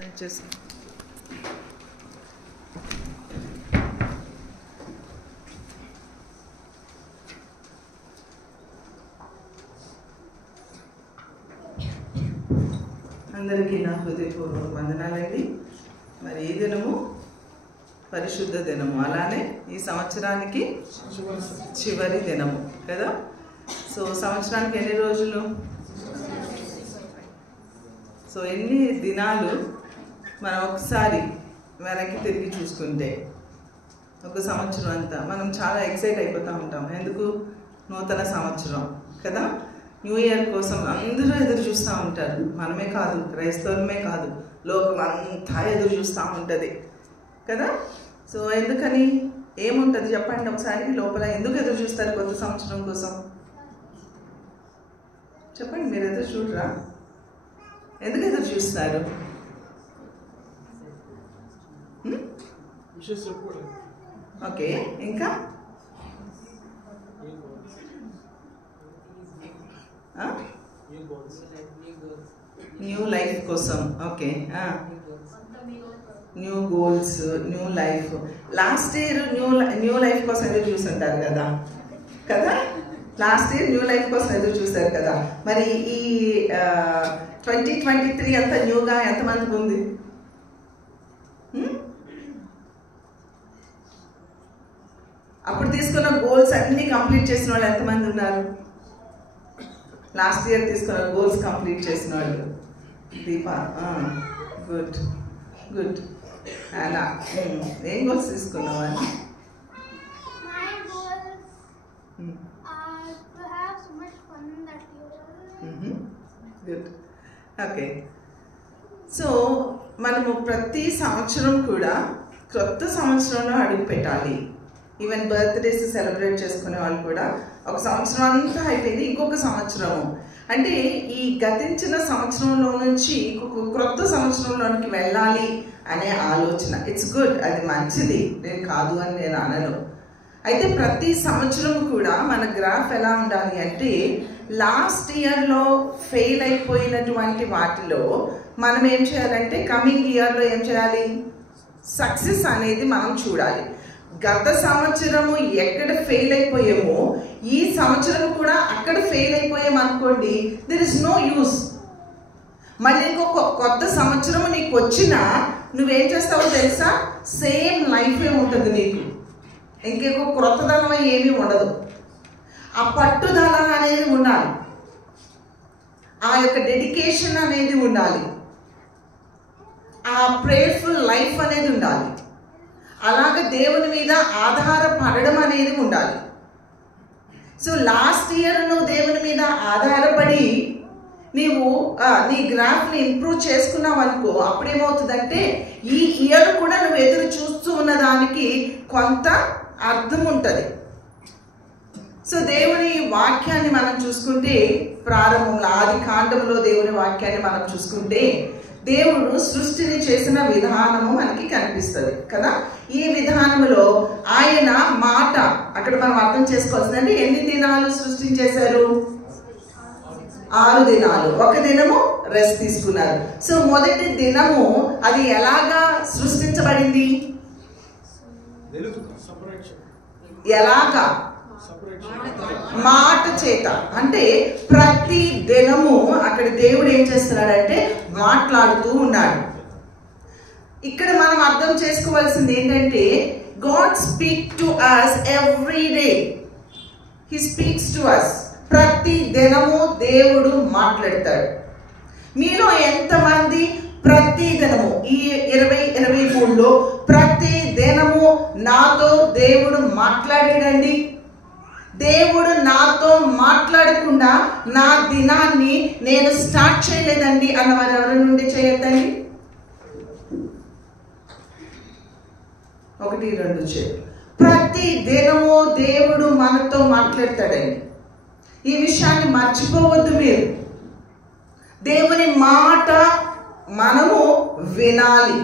దయచేసి అందరికీ నా హృదయపూర్వక వందనాలండి. మరి ఈ దినము పరిశుద్ధ దినము, అలానే ఈ సంవత్సరానికి చివరి దినము కదా. సో సంవత్సరానికి ఎన్ని రోజులు? సో ఎన్ని దినాలు మనం ఒకసారి వెనక్కి తిరిగి చూసుకుంటే ఒక సంవత్సరం అంతా మనం చాలా ఎక్సైట్ అయిపోతూ ఉంటాం. ఎందుకు? నూతన సంవత్సరం కదా. న్యూ ఇయర్ కోసం అందరూ ఎదురు చూస్తూ ఉంటారు. మనమే కాదు, క్రైస్తవులమే కాదు, లోకం అంతా ఎదురు చూస్తూ ఉంటుంది కదా. సో ఎందుకని? ఏముంటుంది చెప్పండి ఒకసారి. లోపల ఎందుకు ఎదురు చూస్తారు కొత్త సంవత్సరం కోసం? చెప్పండి, మీరు ఎదురు చూడరా? ఎందుకు ఎదురు చూస్తారు? ఓకే, ఇంకా న్యూ లైఫ్ కోసం. Okay, new goals, new life. Last year new life కోసం ఎదురు చూస్తుంటారు కదా కదా. లాస్ట్ ఇయర్ న్యూ లైఫ్ కోసం ఎదురు చూస్తారు కదా. మరి ఈ 2023 అంతా న్యూగా ఎంతమందికి ఉంది? అప్పుడు తీసుకున్న గోల్స్ అన్నీ కంప్లీట్ చేసిన వాళ్ళు ఎంతమంది ఉన్నారు? లాస్ట్ ఇయర్ తీసుకున్న గోల్స్ కంప్లీట్ చేసిన వాళ్ళు. Deepa, good good. అలా ఏం గోల్స్ తీసుకున్నావు? అని గుడ్. ఓకే. సో మనము ప్రతి సంవత్సరం కూడా కొత్త సంవత్సరంలో అడుగు పెట్టాలి. ఈవెన్ బర్త్డేస్ సెలబ్రేట్ చేసుకునే వాళ్ళు కూడా ఒక సంవత్సరం అంతా అయిపోయింది, ఇంకొక సంవత్సరము అంటే ఈ గతించిన సంవత్సరంలో నుంచి క్రొత్త సంవత్సరంలోనికి వెళ్ళాలి అనే ఆలోచన. ఇట్స్ గుడ్, అది మంచిది, నేను కాదు అని నేను అనను. అయితే ప్రతి సంవత్సరం కూడా మన గ్రాఫ్ ఎలా ఉండాలి అంటే లాస్ట్ ఇయర్లో ఫెయిల్ అయిపోయినటువంటి వాటిలో మనం ఏం చేయాలంటే కమింగ్ ఇయర్లో ఏం చేయాలి? సక్సెస్ అనేది మనం చూడాలి. గత సంవత్సరము ఎక్కడ ఫెయిల్ అయిపోయామో ఈ సంవత్సరం కూడా అక్కడ ఫెయిల్ అయిపోయామనుకోండి, దెర్ ఇస్ నో యూస్. మళ్ళీ ఇంకొక కొత్త సంవత్సరము నీకు వచ్చినా నువ్వేం చేస్తావో తెలుసా? సేమ్ లైఫే ఉంటుంది నీకు, ఇంకొక క్రొత్తదనం ఏమీ ఉండదు. ఆ పట్టుదల అనేది ఉండాలి, ఆ యొక్క డెడికేషన్ అనేది ఉండాలి, ఆ ప్రేయర్ఫుల్ లైఫ్ అనేది ఉండాలి, అలాగే దేవుని మీద ఆధారపడడం అనేది ఉండాలి. సో లాస్ట్ ఇయర్ నువ్వు దేవుని మీద ఆధారపడి నీవు నీ గ్రాఫ్ని ఇంప్రూవ్ చేసుకున్నావు అనుకో, అప్పుడేమవుతుందంటే ఈ ఇయర్ కూడా నువ్వు ఎదురు చూస్తూ ఉన్న దానికి కొంత అర్థం ఉంటుంది. సో దేవుని వాక్యాన్ని మనం చూసుకుంటే ప్రారంభంలో ఆది కాండంలో దేవుని వాక్యాన్ని మనం చూసుకుంటే దేవుడు సృష్టిని చేసిన విధానము మనకి కనిపిస్తుంది కదా. ఈ విధానంలో ఆయన మాట అక్కడ మనం అర్థం చేసుకోవాల్సిందంటే ఎన్ని దినాలు సృష్టించేశారు? 6 దినాలు. ఒక దినము రెస్ట్ తీసుకున్నారు. సో మొదటి దినము అది ఎలాగా సృష్టించబడింది? ఎలాగా? మాట చేత. అంటే ప్రతి దినము అక్కడ దేవుడు ఏం చేస్తున్నాడంటే మాట్లాడుతూ ఉన్నాడు. ఇక్కడ మనం అర్థం చేసుకోవాల్సింది ఏంటంటే God speak to us every day. He speaks to us. ప్రతి దినము దేవుడు మాట్లాడతాడు. మీలో ఎంతమంది ప్రతి దినము ఈ 2023లో ప్రతి దినము నాతో దేవుడు మాట్లాడాడండి? దేవుడు నాతో మాట్లాడకుండా నా దినాన్ని నేను స్టార్ట్ చేయలేదండి అన్నవారు ఎవరి నుండి చేయొద్దండి. 1, 2 చేయాలి. ప్రతి దినము దేవుడు మనతో మాట్లాడతాడండి. ఈ విషయాన్ని మర్చిపోవద్దు మీరు. దేవుని మాట మనము వినాలి.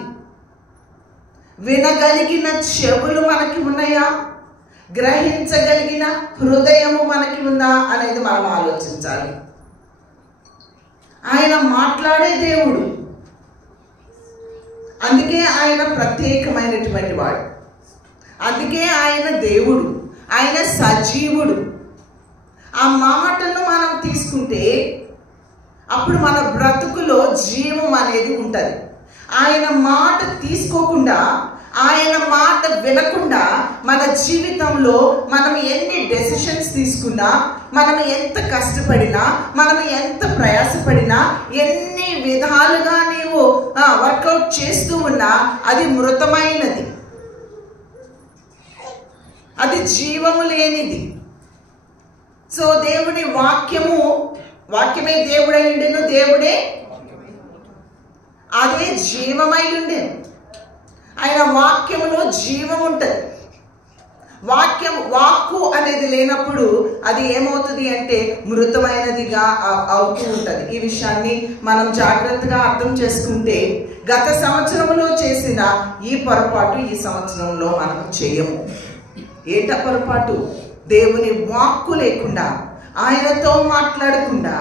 వినగలిగిన చెవులు మనకి ఉన్నాయా? గ్రహించగలిగిన హృదయము మనకి ఉందా అనేది మనం ఆలోచించాలి. ఆయన మాట్లాడే దేవుడు. అందుకే ఆయన ప్రత్యేకమైనటువంటి వాడు, అందుకే ఆయన దేవుడు, ఆయన సజీవుడు. ఆ మాటను మనం తీసుకుంటే అప్పుడు మన బ్రతుకులో జీవం అనేది ఉంటుంది. ఆయన మాట తీసుకోకుండా, ఆయన మాట వినకుండా మన జీవితంలో మనం ఎన్ని డెసిషన్స్ తీసుకున్నా, మనం ఎంత కష్టపడినా, మనం ఎంత ప్రయాసపడినా, ఎన్ని విధాలుగా నీవు వర్కౌట్ చేస్తూ ఉన్నా అది మృతమైనది, అది జీవము లేనిది. సో దేవుని వాక్యమే దేవుడై ఉండెను, దేవుడే అదే జీవమై ఉండెను. ఆయన వాక్యములో జీవం ఉంటుంది. వాక్కు అనేది లేనప్పుడు అది ఏమవుతుంది అంటే మృతమైనదిగా అవుతూ ఉంటుంది. ఈ విషయాన్ని మనం జాగ్రత్తగా అర్థం చేసుకుంటే గత సంవత్సరంలో చేసిన ఈ పొరపాటు ఈ సంవత్సరంలో మనం చేయము. ఏట పొరపాటు? దేవుని వాక్కు లేకుండా, ఆయనతో మాట్లాడకుండా,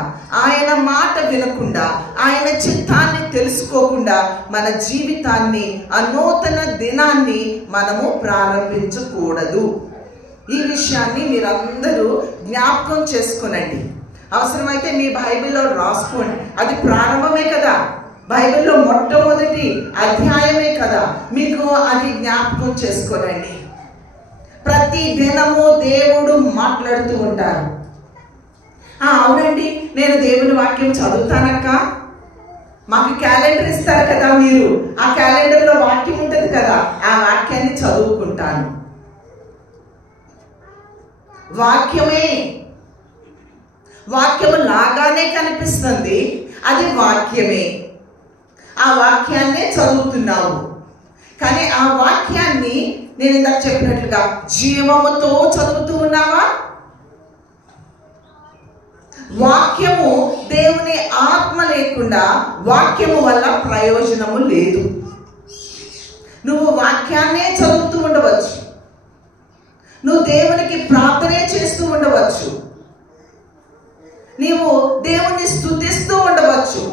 ఆయన మాట వినకుండా, ఆయన చిత్తాన్ని తెలుసుకోకుండా మన జీవితాన్ని, ఆ నూతన దినాన్ని మనము ప్రారంభించకూడదు. ఈ విషయాన్ని మీరందరూ జ్ఞాపకం చేసుకునండి. అవసరమైతే మీ బైబిల్లో రాసుకోండి. అది ప్రారంభమే కదా, బైబిల్లో మొట్టమొదటి అధ్యాయమే కదా, మీకు అది జ్ఞాపకం చేసుకోనండి. ప్రతి దినము దేవుడు మాట్లాడుతూ ఉంటారు. అవునండి, నేను దేవుని వాక్యం చదువుతానక్క. మాకు క్యాలెండర్ ఇస్తారు కదా మీరు, ఆ క్యాలెండర్లో వాక్యం ఉంటుంది కదా, ఆ వాక్యాన్ని చదువుకుంటాను. వాక్యము లాగానే కనిపిస్తుంది, అది వాక్యమే. ఆ వాక్యాన్నే చదువుతున్నావు, కానీ ఆ వాక్యాన్ని నేను ఇందాక చెప్పినట్లుగా జీవముతో చదువుతూ ఉన్నావా? వాక్యము, దేవుని ఆత్మ లేకుండా వాక్యము వల్ల ప్రయోజనము లేదు. నువ్వు వాక్యాన్నే చదువుతూ ఉండవచ్చు, నువ్వు దేవునికి ప్రార్థనే చేస్తూ ఉండవచ్చు, నీవు దేవుణ్ణి స్తుతిస్తూ ఉండవచ్చు,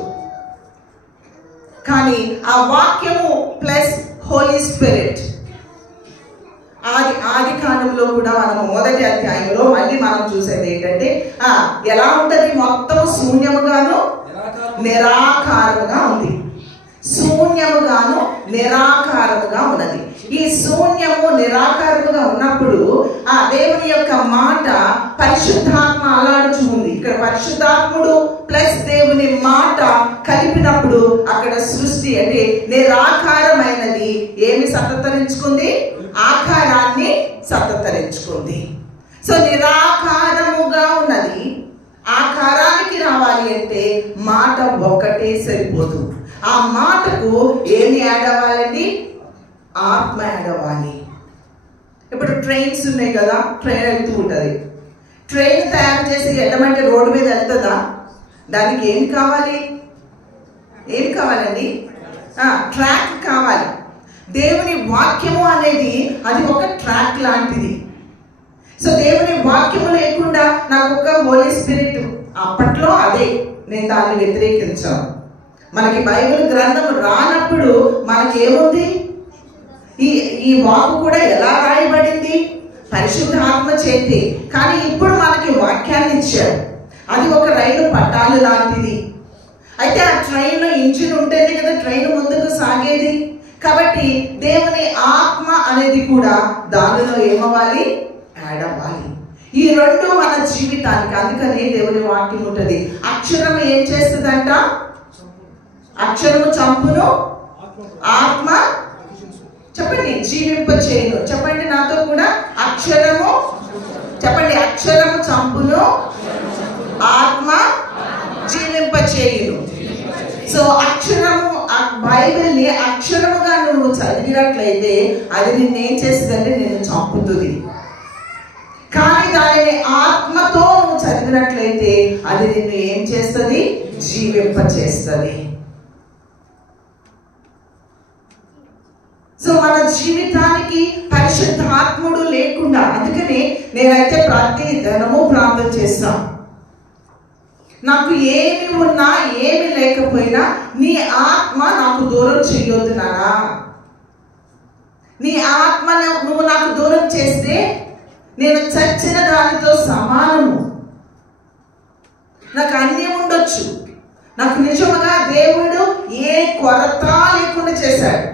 కానీ ఆ వాక్యము ప్లస్ హోలీ స్పిరిట్, ఆది కాండంలో కూడా మనము మొదటి అధ్యాయంలో మళ్ళీ మనం చూసేది ఏంటంటే ఎలా ఉంటుంది? మొత్తం శూన్యముగాను నిరాకారముగా ఉంది. శూన్యముగాను నిరాకారముగా ఉన్నది. ఈ శూన్యము నిరాకారముగా ఉన్నప్పుడు ఆ దేవుని యొక్క మాట పరిశుద్ధాత్మ అలాడుచు ఉంది. ఇక్కడ పరిశుద్ధాత్ముడు ప్లస్ దేవుని మాట కలిపినప్పుడు అక్కడ సృష్టి అంటే నిరాకారమైనది ఏమి సతతరించుకుంది? ఆకారాన్ని సతతరించుకుంది. సో నిరాకారముగా ఉన్నది ఆకారానికి రావాలి అంటే మాట ఒకటే సరిపోదు. ఆ మాటకు ఏమి యాడ్ అవ్వాలండి? ఆత్మ యాడ్ అవ్వాలి. ఇప్పుడు ట్రైన్స్ ఉన్నాయి కదా, ట్రైన్ వెళ్తూ ఉంటుంది. ట్రైన్ తయారు చేసి వెళ్ళమంటే రోడ్డు మీద వెళ్తుందా? దానికి ఏం కావాలి? ఏం కావాలండి? ట్రాక్ కావాలి. దేవుని వాక్యము అనేది అది ఒక ట్రాక్ లాంటిది. సో దేవుని వాక్యము లేకుండా నాకు ఒక హోలీ స్పిరిట్, అప్పట్లో అదే నేను దాన్ని వ్యతిరేకించాను. మనకి బైబిల్ గ్రంథం రానప్పుడు మనకి ఏముంది? ఈ వాక్కు కూడా ఎలా రాయబడింది? పరిశుద్ధాత్మ చేతి. కానీ ఇప్పుడు మనకి వాక్యాన్ని ఇచ్చాడు, అది ఒక రైలు పట్టాలు లాంటిది. అయితే ఆ ట్రైన్లో ఇంజిన్ ఉంటేనే కదా ట్రైన్ ముందుకు సాగేది. కాబట్టి దేవుని ఆత్మ అనేది కూడా దానిలో ఏమవ్వాలి? యాడ్ అవ్వాలి. ఈ రెండు మన జీవితానికి. అందుకని దేవుని వాక్యం ఉంటుంది. అక్షరం ఏం చేస్తుందంట? అక్షరము చంపును, ఆత్మ చెప్పండి జీవింప చేయను. చెప్పండి నాతో కూడా, అక్షరము చెప్పండి. అక్షరము చంపును, ఆత్మ జీవింప చేయును. సో అక్షరము, బైబిల్ని అక్షరముగా నువ్వు చదివినట్లయితే అది నిన్నేం చేస్తుందంటే నేను చంపుతుంది. కానీ దానిని ఆత్మతో నువ్వు చదివినట్లయితే అది నిన్ను ఏం చేస్తుంది? జీవింప చేస్తుంది. సో మన జీవితానికి పరిశుద్ధాత్ముడు లేకుండా, అందుకని నేనైతే ప్రతి దినము ప్రార్థన చేస్తాను. నాకు ఏమి ఉన్నా ఏమి లేకపోయినా నీ ఆత్మ నాకు దూరం చేయొద్దు నానా. నీ ఆత్మను నువ్వు నాకు దూరం చేస్తే నేను చచ్చిన దానితో సమానము. నాకు అన్నీ ఉండొచ్చు, నాకు నిజముగా దేవుడు ఏ కొరత లేకుండా చేశాడు.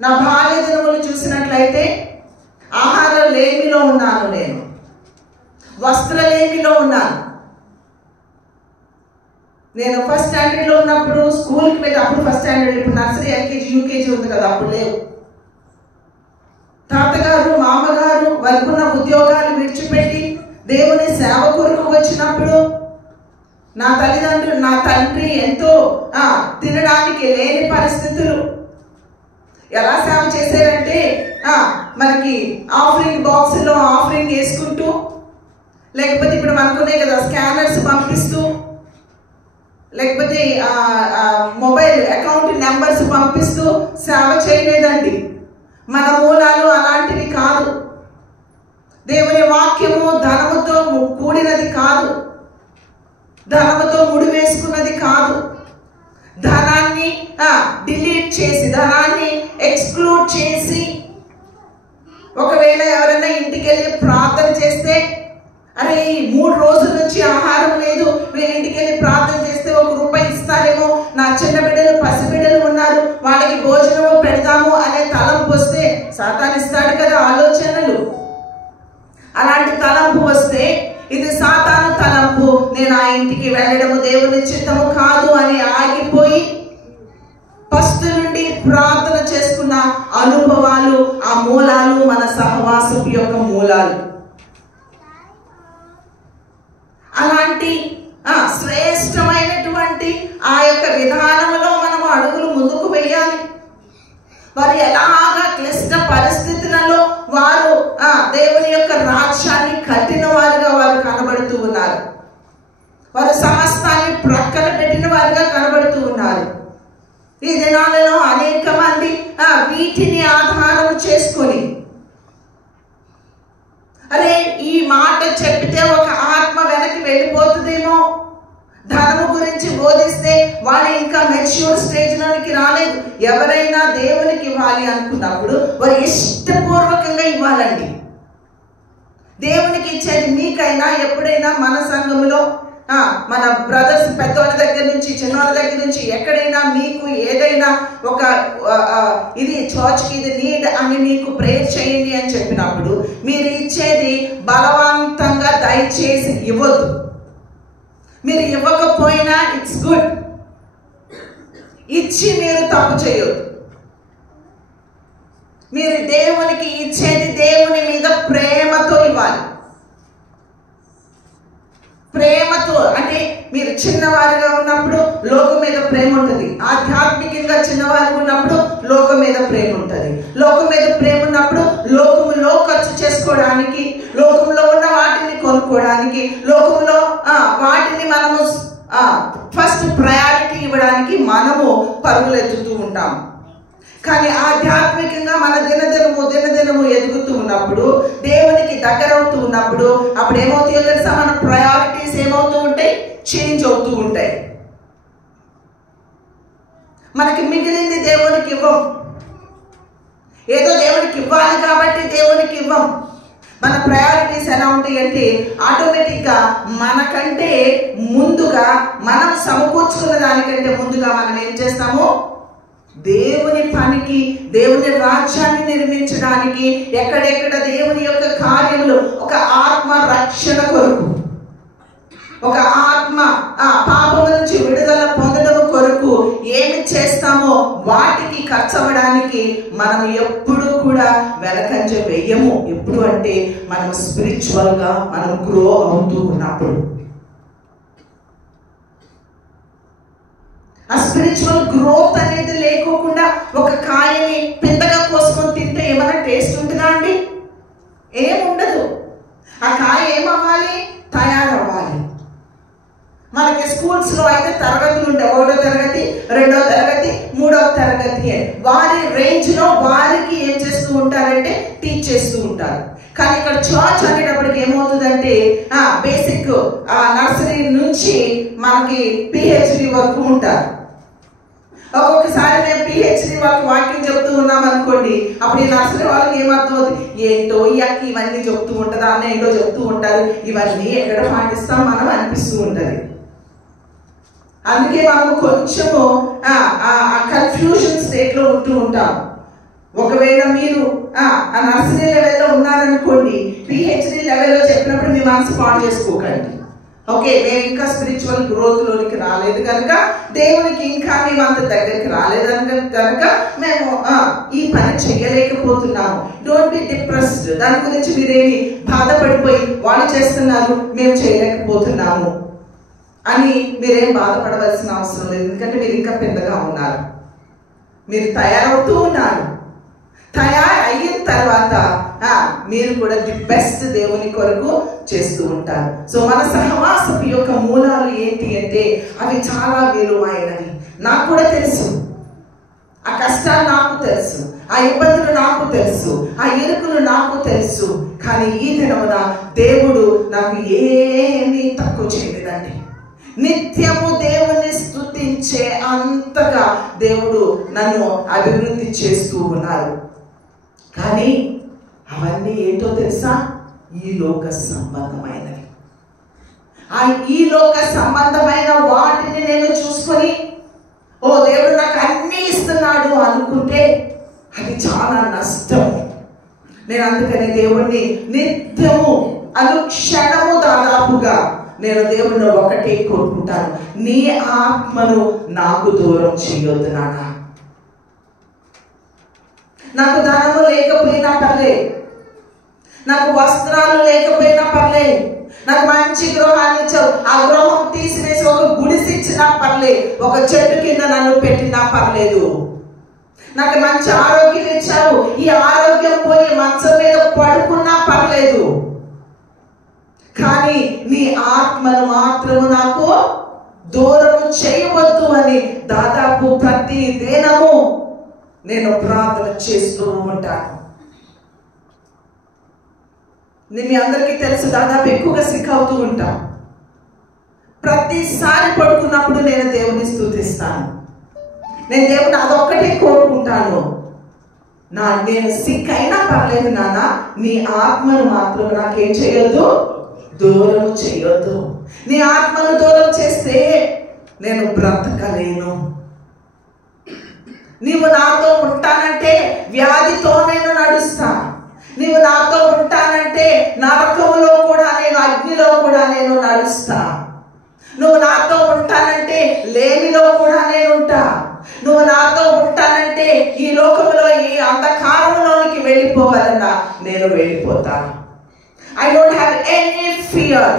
నా బాల్య దినములు చూసినట్లయితే ఆహార లేమిలో ఉన్నాను, నేను వస్త్రలేమిలో ఉన్నాను. నేను ఫస్ట్ స్టాండర్డ్లో ఉన్నప్పుడు స్కూల్కి వెళ్ళి, అప్పుడు ఫస్ట్ స్టాండర్డ్, ఇప్పుడు నర్సరీ, ఎల్కేజీ, యూకేజీ ఉంది కదా, అప్పుడు లేవు. తాతగారు మామగారు వారికున్న ఉద్యోగాలు విడిచిపెట్టి దేవుని సేవ కొరకు వచ్చినప్పుడు నా తల్లిదండ్రులు, నా తండ్రి ఎంతో తినడానికి లేని పరిస్థితులు. ఎలా సేవ చేశారంటే మనకి ఆఫరింగ్ బాక్స్లో ఆఫరింగ్ వేసుకుంటూ, లేకపోతే ఇప్పుడు మనకున్నాయి కదా స్కానర్స్ పంపిస్తూ, లేకపోతే మొబైల్ అకౌంట్ నెంబర్స్ పంపిస్తూ సేవ చేయలేదండి. మన మూలాలు అలాంటివి కాదు. దేవుని వాక్యము ధనముతో కూడినది కాదు, ధనముతో ముడివేసుకున్నది కాదు. ధనాన్ని డిలీట్ చేసి, ధనాన్ని ఎక్స్క్లూడ్ చేసి, ఒకవేళ ఎవరైనా ఇంటికి వెళ్ళి ప్రార్థన చేస్తే, అరే 3 రోజుల నుంచి ఆహారం లేదు, వీళ్ళ ఇంటికి వెళ్ళి ప్రార్థన చేస్తే 1 రూపాయి ఇస్తారేమో, నా చిన్న బిడ్డలు పసిబిడ్డలు ఉన్నారు, వాళ్ళకి భోజనము పెడదాము అనే తలంపు వస్తే, సాతాను ఇస్తాడు కదా ఆలోచనలు. అలాంటి తలంపు వస్తే ఇది సాతాను తలంపు, నేను ఆ ఇంటికి వెళ్ళడము దేవుని చిత్తము కాదు అని ఆగిపోయి ఫస్ట్ నుండి ప్రార్థన చేసుకున్న అనుభవాలు, ఆ మూలాలు మన సహవాసపు యొక్క మూలాలు. అలాంటి శ్రేష్టమైనటువంటి ఆ యొక్క విధానంలో మనం అడుగులు ముందుకు వేయాలి. వారు ఎలాగా క్లిష్ట పరిస్థితులలో వారు దేవుని యొక్క రాజ్యాన్ని కట్టిన వారుగా వారు కనబడుతూ ఉన్నారు. వారు సమస్తాన్ని ప్రక్కన పెట్టిన వారుగా కనబడుతూ ఉన్నారు. ఈ దినాలలో అనేక మంది వీటిని ఆధారం చేసుకొని, అరే ఈ మాట చెప్పితే ఒక ఆత్మ వెనక్కి వెళ్ళిపోతుందేమో, ధనము గురించి బోధిస్తే వాడు ఇంకా మెచ్యూర్ స్టేజ్లోనికి రాలేదు. ఎవరైనా దేవునికి ఇవ్వాలి అనుకున్నప్పుడు వారు ఇష్టపూర్వకంగా ఇవ్వాలండి. దేవునికి ఇచ్చేది మీకైనా ఎప్పుడైనా మన సంఘంలో మన బ్రదర్స్ పెద్దవాళ్ళ దగ్గర నుంచి చిన్నవాళ్ళ దగ్గర నుంచి ఎక్కడైనా మీకు ఏదైనా ఒక ఇది చర్చ్కి ఇది నీడ్ అని మీకు ప్రేయర్ చేయండి అని చెప్పినప్పుడు మీరు ఇచ్చేది బలవంతంగా దయచేసి ఇవ్వద్దు. మీరు ఇవ్వకపోయినా ఇట్స్ గుడ్, ఇచ్చి మీరు తప్పు చేయొద్దు. మీరు దేవునికి ఇచ్చేది దేవుని మీద ప్రేమతో ఇవ్వాలి. ప్రేమతో అంటే మీరు చిన్నవారుగా ఉన్నప్పుడు లోకం మీద ప్రేమ ఉంటుంది, ఆధ్యాత్మికంగా చిన్నవారుగా ఉన్నప్పుడు లోకం మీద ప్రేమ ఉంటుంది. లోకం మీద ప్రేమ ఉన్నప్పుడు లోకములో ఖర్చు చేసుకోవడానికి, లోకంలో ఉన్న వాటిని కొనుక్కోవడానికి, లోకంలో వాటిని మనము ఫస్ట్ ప్రయారిటీ ఇవ్వడానికి మనము పరుగులెత్తుతూ ఉంటాం. కానీ ఆధ్యాత్మికంగా మన దినదినము ఎదుగుతూ ఉన్నప్పుడు, దేవునికి దగ్గర అవుతూ ఉన్నప్పుడు అప్పుడు ఏమవుతాయో తెలుసా, మన ప్రయారిటీస్ ఏమవుతూ ఉంటాయి, చేంజ్ అవుతూ ఉంటాయి. మనకి మిగిలింది దేవునికి ఇవ్వం. ఏదో దేవునికి ఇవ్వాలి కాబట్టి దేవునికి ఇవ్వం. మన ప్రయారిటీస్ ఎలా ఉంటాయి అంటే ఆటోమేటిక్గా మనకంటే ముందుగా, మనం సమకూర్చుకున్న దానికంటే ముందుగా మనం ఏం చేస్తాము, దేవుని పనికి, దేవుని రాజ్యాన్ని నిర్మించడానికి, ఎక్కడెక్కడ దేవుని యొక్క కార్యములు, ఒక ఆత్మ రక్షణ కొరకు, ఒక ఆత్మ పాపం నుంచి విడుదల పొందడం కొరకు ఏమి చేస్తామో వాటికి ఖర్చు అవ్వడానికి మనం ఎప్పుడు కూడా వెనకంజ వెయ్యము. ఎప్పుడు అంటే మనం స్పిరిచువల్గా మనం గ్రో అవుతూ ఉన్నప్పుడు. ఆ స్పిరిచువల్ గ్రోత్ అనేది లేకోకుండా ఒక కాయని పిందగా కోసుకొని తింటే ఏమైనా టేస్ట్ ఉంటుందా అండి? ఏముండదు. ఆ కాయ ఏమవ్వాలి, తయారవ్వాలి. మనకి స్కూల్స్లో అయితే తరగతులు ఉంటాయి, 1వ తరగతి, 2వ తరగతి, 3వ తరగతి. వారి రేంజ్లో వారికి ఏం చేస్తూ ఉంటారంటే టీచ్ చేస్తూ ఉంటారు. కానీ ఇక్కడ చర్చ్ అనేటప్పటికి ఏమవుతుందంటే బేసిక్ నర్సరీ నుంచి మనకి పిహెచ్డి వరకు ఉంటారు. ఒక్కొక్కసారి మేము పిహెచ్డి వాళ్ళకి వాక్యం చెప్తూ ఉన్నాం అనుకోండి, అప్పుడు ఈ నర్సరీ వాళ్ళకి ఏమర్థం అవుతుంది, ఏంటో ఈ అక్క ఇవన్నీ చెప్తూ ఉంటుంది, అన్న ఏంటో చెప్తూ ఉంటారు, ఇవన్నీ ఎక్కడ పాటిస్తాం మనం అనిపిస్తూ ఉంటుంది. అందుకే మనం కొంచెము కన్ఫ్యూజన్ స్టేట్ లో ఉంటూ ఉంటాం. ఒకవేళ మీరు ఆ నర్సరీ లెవెల్లో ఉన్నారనుకోండి, పిహెచ్డి లెవెల్లో చెప్పినప్పుడు మీ మనసు పాడు చేసుకోకండి. ఓకే, మేము ఇంకా స్పిరిచువల్ గ్రోత్ లోనికి రాలేదు కనుక, దేవునికి ఇంకా మేము అంత దగ్గరికి రాలేదు కనుక మేము ఈ పని చేయలేకపోతున్నాము. Don't be depressed. దాని గురించి మీరేమి బాధపడిపోయి వాళ్ళు చేస్తున్నారు మేము చేయలేకపోతున్నాము అని మీరేం బాధపడవలసిన అవసరం లేదు. ఎందుకంటే మీరు ఇంకా పెద్దగా ఉన్నారు, మీరు తయారవుతూ ఉన్నారు. తయారయిన తర్వాత మీరు కూడా ది బెస్ట్ దేవుని కొరకు చేస్తూ ఉంటారు. సో మన సహవాసపు యొక్క మూలాలు ఏంటి అంటే అవి చాలా విలువైనవి. నాకు కూడా తెలుసు, ఆ కష్టాలు నాకు తెలుసు, ఆ ఇబ్బందులు నాకు తెలుసు, ఆ ఇరుకులు నాకు తెలుసు. కానీ ఈ దినమున దేవుడు నాకు ఏమీ తక్కువ చేయలేదండి. నిత్యము దేవుని స్తుతించే అంతగా దేవుడు నన్ను అభివృద్ధి చేస్తూ ఉన్నారు. కానీ అవన్నీ ఏంటో తెలుసా? ఈ లోక సంబంధమైనవి. ఈ లోక సంబంధమైన వాటిని నేను చూసుకొని ఓ దేవుడు నాకు అన్నీ ఇస్తున్నాడు అనుకుంటే అది చాలా నష్టం. నేను అందుకని దేవుణ్ణి నిత్యము అనుక్షణము దాదాపుగా నేను దేవుణ్ణి ఒకటే కోరుకుంటాను, నీ ఆత్మను నాకు దూరం చేయొద్దు నాన్న. నాకు ధనము లేకపోయినా పర్లేదు, నాకు వస్త్రాలు లేకపోయినా పర్లేదు, నాకు మంచి గృహాన్ని ఇచ్చావు, ఆ గృహం తీసివేసి ఒక గుడిసి ఇచ్చినా పర్లేదు, ఒక చెట్టు కింద నన్ను పెట్టినా పర్లేదు, నాకు మంచి ఆరోగ్యం ఇచ్చావు, ఈ ఆరోగ్యం పోయి మంచం మీద పడుకున్నా పర్లేదు, కానీ నీ ఆత్మను మాత్రము నాకు దూరము చేయవద్దు అని దాదాపు ప్రతి దినము నేను ప్రార్థన చేస్తూ ఉంటాను. మీ అందరికీ తెలుసు, దాదాపు ఎక్కువగా సిక్ అవుతూ ఉంటాం. ప్రతిసారి పడుకున్నప్పుడు నేను దేవుని స్తుతిస్తాను. నేను దేవుని అదొక్కటే కోరుకుంటాను, నేను సిక్ అయినా పర్లేదు నాన్న, నీ ఆత్మను మాత్రం నాకేం చేయొద్దు, దూరం చేయొద్దు. నీ ఆత్మను దూరం చేస్తే నేను బ్రతకలేను. నీవు నాతో ఉంటానంటే వ్యాధితో నేను నడుస్తా, నీవు నాతో ఉంటానంటే నరకములో కూడా నేను, అగ్నిలో కూడా నేను నడుస్తా, నువ్వు నాతో ఉంటానంటే లేమిలో కూడా నేను ఉంటా, నువ్వు నాతో ఉంటానంటే ఈ లోకంలో ఈ అంధకారంలోనికి వెళ్ళిపోవాలన్నా నేను వెళ్ళిపోతా. I don't have any fear.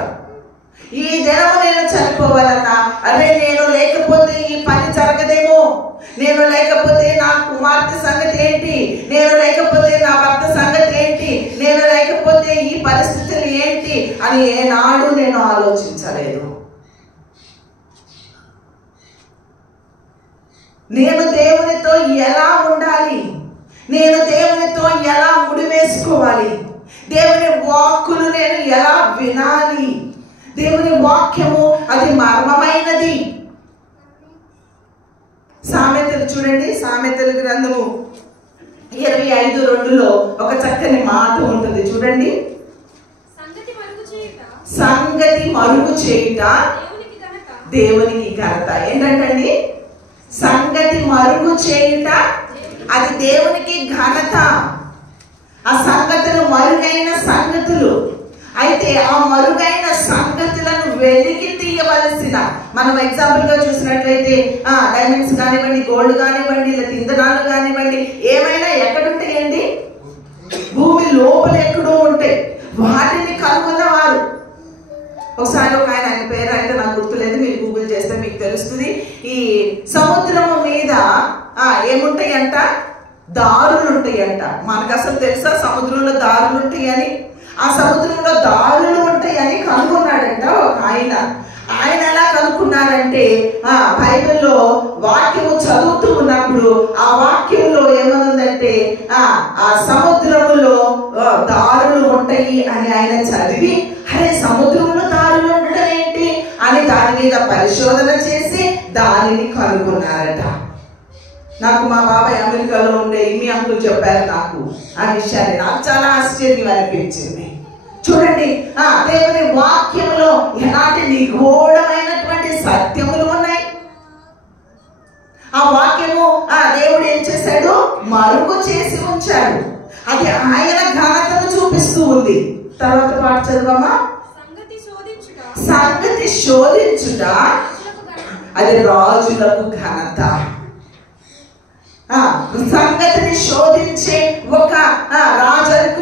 ఈ దినము నేను చనిపోవాలన్నా, అరే నేను లేకపోతే ఈ పని జరగదేమో, నేను లేకపోతే నా కుమార్తె సంగతి ఏంటి, నేను లేకపోతే నా భర్త సంగతి ఏంటి, నేను లేకపోతే ఈ పరిస్థితులు ఏంటి అని ఏనాడు నేను ఆలోచించలేదు. నేను దేవునితో ఎలా ఉండాలి, నేను దేవునితో ఎలా ముడివేసుకోవాలి, దేవుని వాక్కులు నేను ఎలా వినాలి, దేవుని వాక్యము అది మర్మమైనది. సామెతలు చూడండి, సామెతల గ్రంథము 25:2 ఒక చక్కని మాట ఉంటుంది చూడండి. సంగతి మరుగు చేయుట దేవునికి ఘనత. ఏంటంటండి? సంగతి మరుగు చేయుట అది దేవునికి ఘనత. ఆ సంగతులు మరుగైన సంగతులు అయితే, ఆ మరుగైన సంగతులను వెలికి తీయవలసిన, మనం ఎగ్జాంపుల్ గా చూసినట్లయితే డైమండ్స్ కానివ్వండి, గోల్డ్ కానివ్వండి, లేదా ఇంధనాలు కానివ్వండి, ఏమైనా ఎక్కడుంటాయండి? భూమి లోపల ఎక్కడో ఉంటాయి. వాటిని కనుగొన్నవారు. ఒకసారి ఒక ఆయన పేరు అయితే నాకు గుర్తులేదు, మీరు గూగుల్ చేస్తే మీకు తెలుస్తుంది. ఈ సముద్రము మీద ఏముంటాయంట? దారులు ఉంటాయంట. మనకు అసలు తెలుసా సముద్రంలో దారులు ఉంటాయని? ఆ సముద్రంలో దారులు ఉంటాయని కనుక్కున్నాడంట ఒక ఆయన. ఆయన ఎలా కనుక్కున్నారంటే, బైబిల్లో వాక్యము చదువుతూ ఉన్నప్పుడు ఆ వాక్యంలో ఏమనుందంటే, ఆ సముద్రములో దారులు ఉంటాయి అని ఆయన చదివి, అరే సముద్రంలో దారులు ఉండడం ఏంటి అని దాని మీద పరిశోధన చేసి దానిని కనుగొన్నారట. నాకు మా బాబాయ్ అమెరికాలో ఉండే ఇమ్మి అంకుల్ చెప్పారు నాకు ఆ విషయాన్ని. నాకు చాలా ఆశ్చర్యం అనిపించింది. చూడండి, దేవుని వాక్యంలో ఎలాంటి నిగూఢమైనటువంటి సత్యములు ఉన్నాయి. ఆ వాక్యము దేవుడు ఏం చేశాడు, మరుగు చేసి ఉంచాడు. అది ఆయన ఘనతను చూపిస్తూ ఉంది. తర్వాత పాట చదవమా. సంగతి శోధించుట అది రాజులకు ఘనత. సంగతిని శోధించే ఒక రాజులకు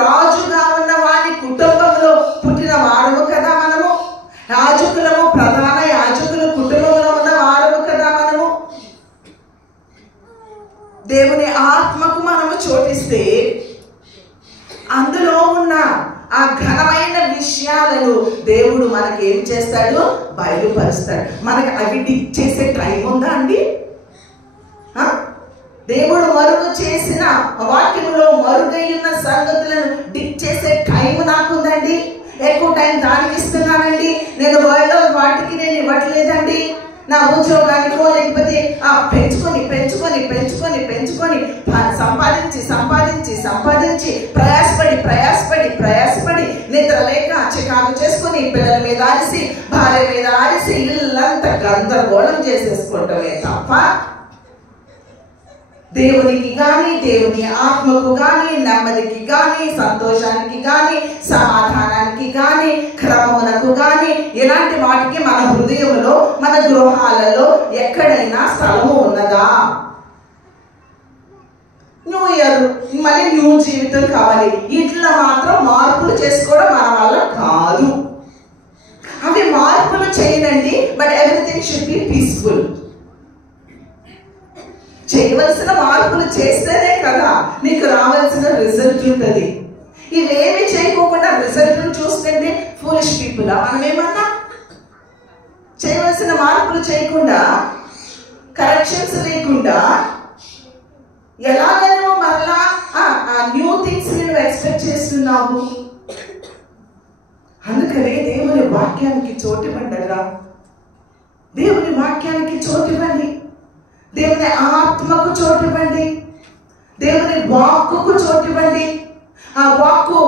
రాజుగా ఉన్న వారి కుటుంబంలో పుట్టిన వారము కదా మనము. యాజకులము, ప్రధాన యాజకుల కుటుంబంలో ఉన్న వారము కదా మనము. దేవుని ఆత్మకు మనము చోటిస్తే అందులో ఉన్న ఆ ఘనమైన విషయాలను దేవుడు మనకి ఏం చేస్తాడు, బయలుపరుస్తాడు. మనకి అవి డిక్ చేసే టైం ఉందా అండి? దేవుడు మరుగు చేసిన వాక్యంలో మరుగైన సంగతులను డిక్ చేసే టైం నాకుందండి. ఎక్కువ టైం దానికి ఇస్తున్నానండి. నేను వరల్డ్ వాటికి నేను ఇవ్వట్లేదండి. నా ఉద్యోగానికో లేకపోతే పెంచుకొని పెంచుకొని పెంచుకొని పెంచుకొని సంపాదించి సంపాదించి సంపాదించి ప్రయాసపడి ప్రయాసపడి ప్రయాసపడి నిద్ర లేక చికాకు చేసుకొని పిల్లల మీద ఆరిసి భార్య మీద ఆరిసి ఇల్లంతా గందరగోళం చేసేసుకోవటమే తప్ప దేవునికి గాని, దేవుని ఆత్మకు గాని, నెమ్మదికి గాని, సంతోషానికి గాని, సమాధానానికి గాని, క్రమమునకు గాని, ఇలాంటి వాటికి మన హృదయంలో, మన గృహాలలో ఎక్కడైనా స్థలము ఉన్నదా? న్యూ ఇయర్ మళ్ళీ న్యూ జీవితం కావాలి. ఇట్లా మాత్రం మార్పులు చేసుకోవడం మన వల్ల కాదు. అవి మార్పులు చేయనండి, but everything should be peaceful. చేయవలసిన మార్పులు చేస్తేనే కదా నీకు రావాల్సిన రిజల్ట్ ఉంటుంది. ఇవేమి చేయకోకుండా రిజల్ట్ చూస్తుంటే ఫూలిష్ పీపుల్. మనమేమన్నా చేయవలసిన మార్పులు చేయకుండా, కరెక్షన్స్ లేకుండా ఎలాగ నువ్వు మరలా న్యూ థింగ్స్ నువ్వు ఎక్స్పెక్ట్ చేస్తున్నావు? అందుకనే దేవుని వాక్యానికి చోటివ్వండిరా. దేవుని వాక్యానికి చోటివ్వండి. దేవుని ఆత్మకు చోటివ్వండి. దేవుని వాక్కుకు చోటివ్వండి. ఆ వాక్కు